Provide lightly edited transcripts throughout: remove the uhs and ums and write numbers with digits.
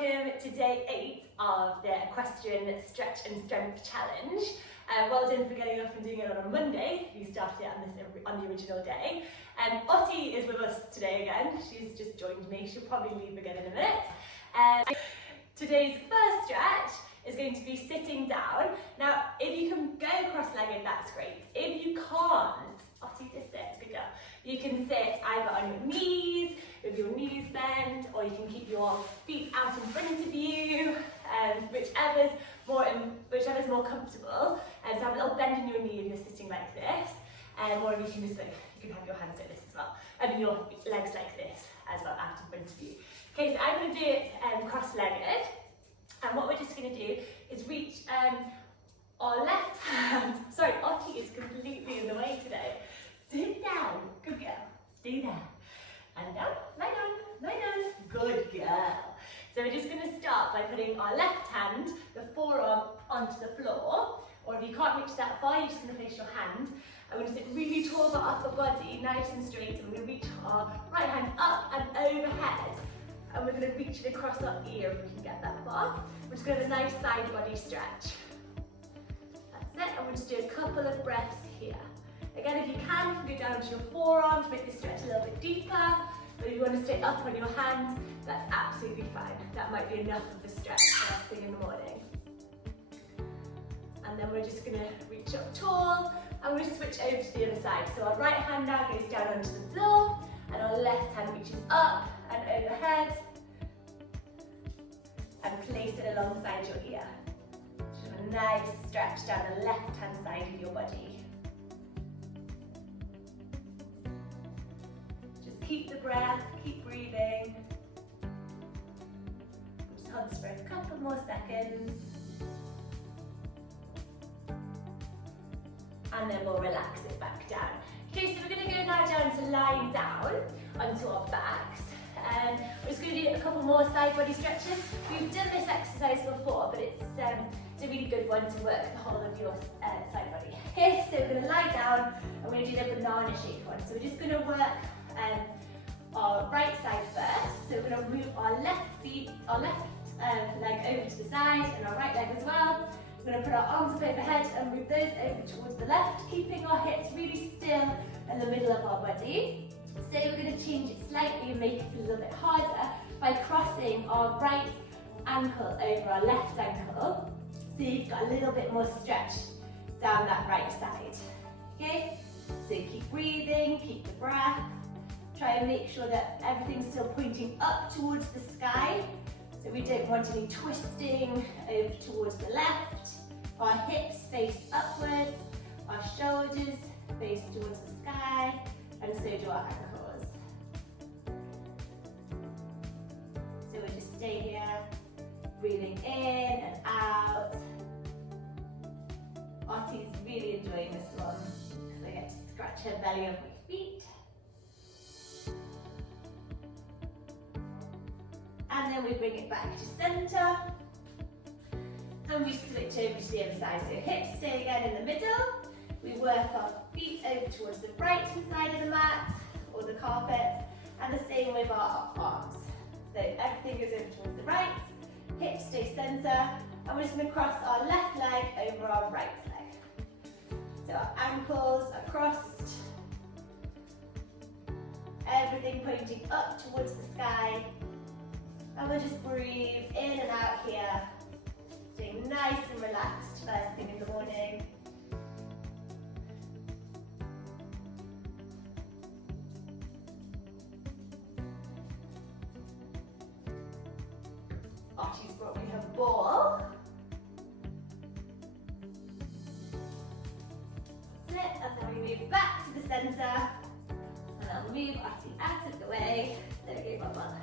welcome to day 8 of the Equestrian Stretch and Strength Challenge. Well done for getting up and doing it on a Monday. You started it on the original day. Otti is with us today again. She's just joined me. She'll probably leave again in a minute. Today's first stretch is going to be sitting down. Now, if you can go cross-legged, that's great. If you can't, Otti, just sit, good girl. You can sit either on your knees, with your knees bent, or you can keep your feet out in front of you, whichever's more comfortable. So have a little bend in your knee if you're sitting like this, or you can just you can have your hands like this as well, and your legs like this as well, out in front of you. Okay, so I'm going to do it cross-legged, and what we're just going to do is reach our left hand. Sorry, Otti is completely in the way today. Sit down, good girl, stay there. And down, lie down, good girl. So we're just going to start by putting our left hand, the forearm, onto the floor. Or if you can't reach that far, you're just going to place your hand. I'm going to sit really tall with our upper body, nice and straight. And we're going to reach our right hand up and overhead. And we're going to reach it across our ear if we can get that far. We're just going to have a nice side body stretch. That's it. And we'll just do a couple of breaths here. Again, if you can go down to your forearm to make this stretch a little bit deeper. But if you want to stay up on your hand, that's absolutely fine. That might be enough of a stretch first thing in the morning. And then we're just going to reach up tall, and we're going to switch over to the other side. So our right hand now goes down onto the floor, and our left hand reaches up and overhead, and place it alongside your ear. Just have a nice stretch down the left hand side of your body. Keep the breath, keep breathing. Just hold this for a couple more seconds. And then we'll relax it back down. Okay, so we're going to go now down to lying down onto our backs. We're just going to do a couple more side body stretches. We've done this exercise before, but it's a really good one to work the whole of your side body. Okay, so we're going to lie down and we're going to do the banana shape one. So we're just going to work our right side first. So we're going to move our left leg over to the side and our right leg as well. We're going to put our arms up overhead and move those over towards the left, keeping our hips really still in the middle of our body. So we're going to change it slightly and make it a little bit harder by crossing our right ankle over our left ankle. So you've got a little bit more stretch down that right side. Okay? So keep breathing, keep the breath. Try and make sure that everything's still pointing up towards the sky. So we don't want any twisting over towards the left. Our hips face upwards, our shoulders face towards the sky, and so do our ankles. So we'll just stay here, breathing in and out. Otti's really enjoying this one, because I get to scratch her belly off my feet. And then we bring it back to centre, and we switch over to the other side. So hips stay again in the middle. We work our feet over towards the right hand side of the mat or the carpet, and the same with our arms. So everything goes over towards the right, hips stay centre, and we're just going to cross our left leg over our right leg. So our ankles are crossed, everything pointing up towards the sky. And we'll just breathe in and out here, staying nice and relaxed first thing in the morning. Archie's brought me her ball. That's it, and then we move back to the centre, and I'll move Archie out of the way. There we go, Mama.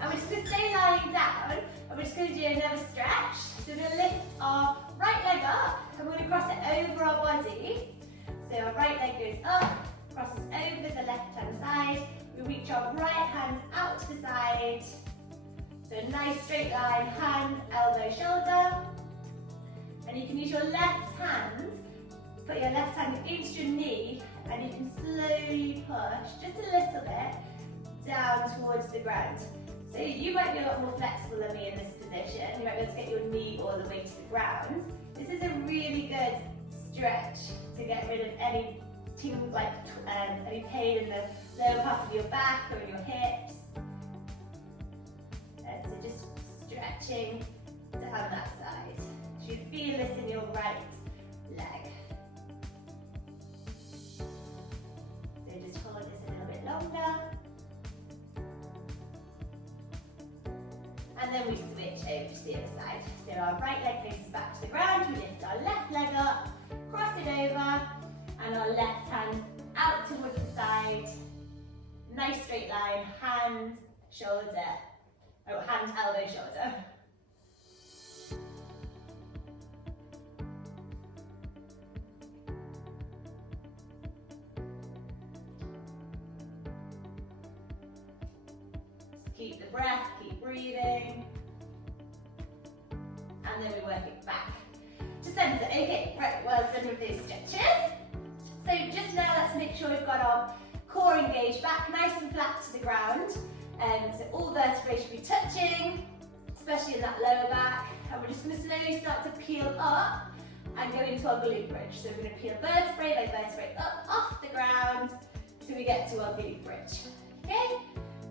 And we're just going to stay lying down, and we're just going to do another stretch. So we're going to lift our right leg up, and we're going to cross it over our body. So our right leg goes up, crosses over the left hand side. We reach our right hand out to the side. So a nice straight line, hand, elbow, shoulder. And you can use your left hand, put your left hand against your knee, and you can slowly push just a little bit down towards the ground. So you might be a lot more flexible than me in this position. You might be able to get your knee all the way to the ground. This is a really good stretch to get rid of any any pain in the lower part of your back or in your hips. So just stretching down that side. You should feel this in your right leg. So just hold this a little bit longer. And then we switch over to the other side. So our right leg faces back to the ground, we lift our left leg up, cross it over, and our left hand out towards the side. Nice straight line, hand, shoulder, hand, elbow, shoulder. Just keep the breath, keep breathing. And then we work it back to centre. Okay, right, well done with these stretches. So just now let's make sure we've got our core engaged, back nice and flat to the ground. So all vertebrae should be touching, especially in that lower back. And we're just going to slowly start to peel up and go into our glute bridge. So we're going to peel vertebrae by vertebrae up off the ground till we get to our glute bridge. Okay?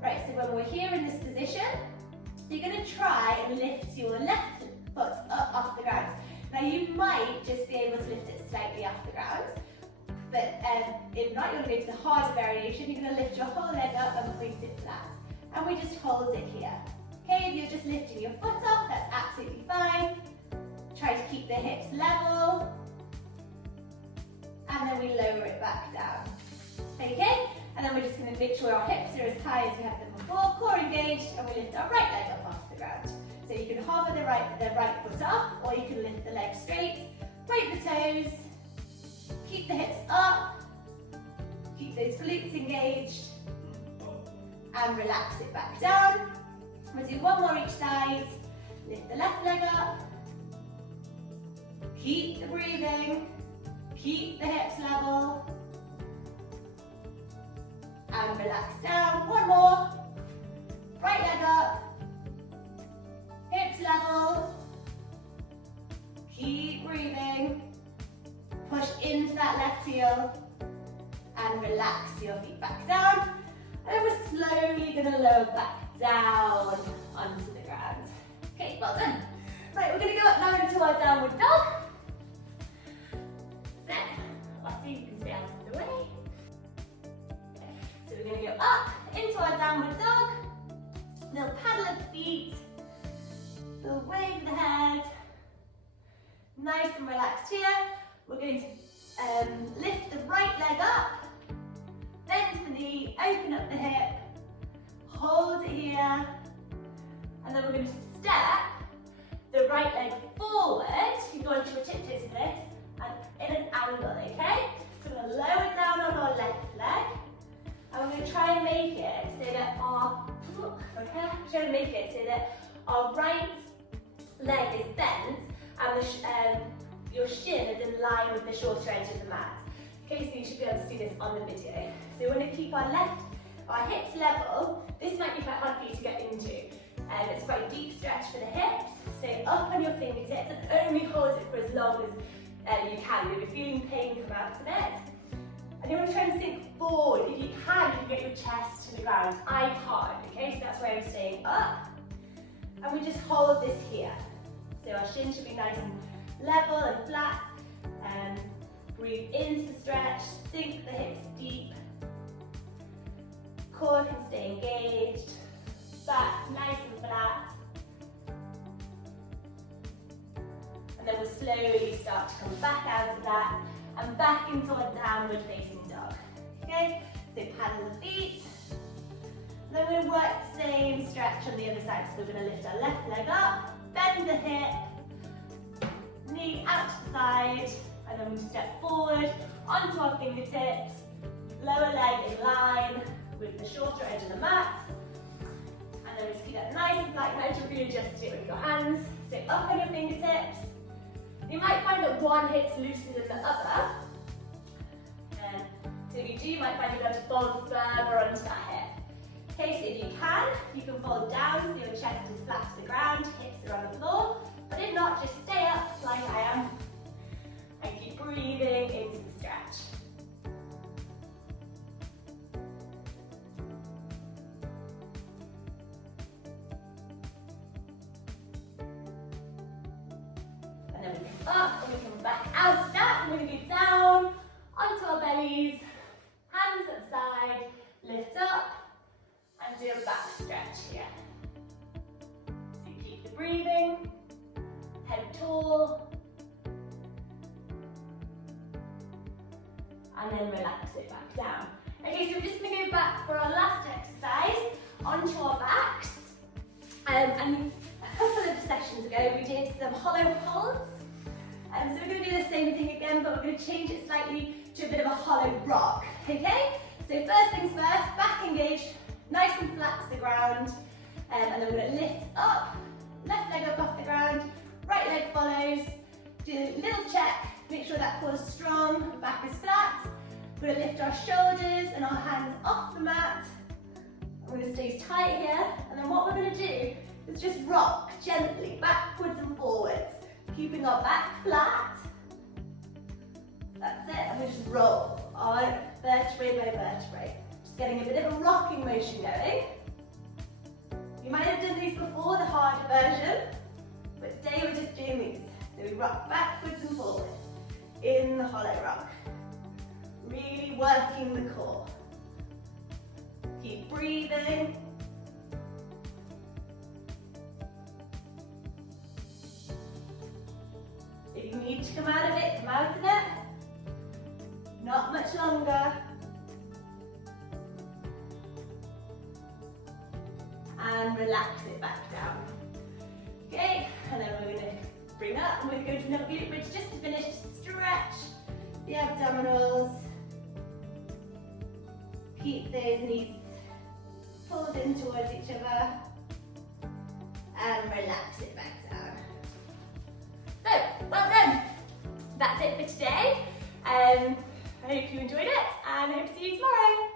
Right, so when we're here in this position, you're going to try and lift your left foot up off the ground. Now you might just be able to lift it slightly off the ground, but if not, you're going to go to the harder variation. You're going to lift your whole leg up and point it flat. And we just hold it here. Okay, if you're just lifting your foot off, that's absolutely fine. Try to keep the hips level. And then we lower it back down. Okay, and then we're just going to make sure our hips are as high as we have them before, core engaged, and we lift our right leg up off the ground. So you can hover the right foot up, or you can lift the leg straight, point the toes, keep the hips up, keep those glutes engaged, and relax it back down. We'll do one more each side. Lift the left leg up, keep the breathing, keep the hips level, and relax down. One more. Right leg up, hips level, keep breathing, push into that left heel, and relax your feet back down. And then we're slowly going to lower back down onto the ground. Okay, well done. Right, we're going to go up now into our downward dog. So, Lottie, you can stay out of the way. So we're going to go up into our downward dog. Little paddle of the feet. Little wave of the head. Nice and relaxed here. We're going to lift the right leg up. Bend the knee, open up the hip, hold it here, and then we're going to step the right leg forward. You go onto your tiptoes for this, and in an angle, okay? So we're going to lower down on our left leg, and we're going to try and make it so that our right leg is bent, and your shin is in line with the shorter edge of the mat. Okay, so you should be able to see this on the video. So we want to keep our hips level. This might be quite hard for you to get into. It's quite a deep stretch for the hips. Stay up on your fingertips and only hold it for as long as you can. You'll be feeling pain come out of it. And you want to try and sink forward. If you can get your chest to the ground. I can't, okay? So that's where I'm staying up. And we just hold this here. So our shin should be nice and level and flat. Breathe into the stretch, sink the hips deep. Core can stay engaged. Back nice and flat. And then we'll slowly start to come back out of that and back into our downward facing dog. Okay, so paddle the feet. And then we're going to work the same stretch on the other side. So we're going to lift our left leg up, bend the hip, knee out to the side. And then we step forward onto our fingertips, lower leg in line with the shorter edge of the mat. And then we just keep that nice and flat. Now to readjust it with your hands. So up on your fingertips. You might find that one hip's looser than the other. So if you do, you might find you're going to fold further onto that hip. Okay, so if you can fold down we're going to go down onto our bellies, hands at the side, lift up, and do a back stretch here. So keep the breathing, head tall, and then relax it back down. Okay, so we're just going to go back for our last exercise onto our backs. And a couple of sessions ago we did some hollow holds. So we're going to do the same thing again, but we're going to change it slightly to a bit of a hollow rock. Okay? So first things first, back engaged, nice and flat to the ground. And then we're going to lift up, left leg up off the ground, right leg follows. Do a little check, make sure that core is strong, back is flat. We're going to lift our shoulders and our hands off the mat. We're going to stay tight here. And then what we're going to do is just rock gently backwards and forwards, keeping our back flat. That's it, and we just roll on vertebrae by vertebrae. Just getting a bit of a rocking motion going. You might have done these before, the harder version, but today we're just doing these. So we rock backwards and forwards in the hollow rock. Really working the core. Keep breathing. If you need to come out of it, come out of it. Not much longer. And relax it back down. Okay, and then we're going to bring up and we're going to go to another glute bridge just to finish. Stretch the abdominals. Keep those knees pulled in towards each other. And relax it back down. So, well done. That's it for today. I hope you enjoyed it and I hope to see you tomorrow.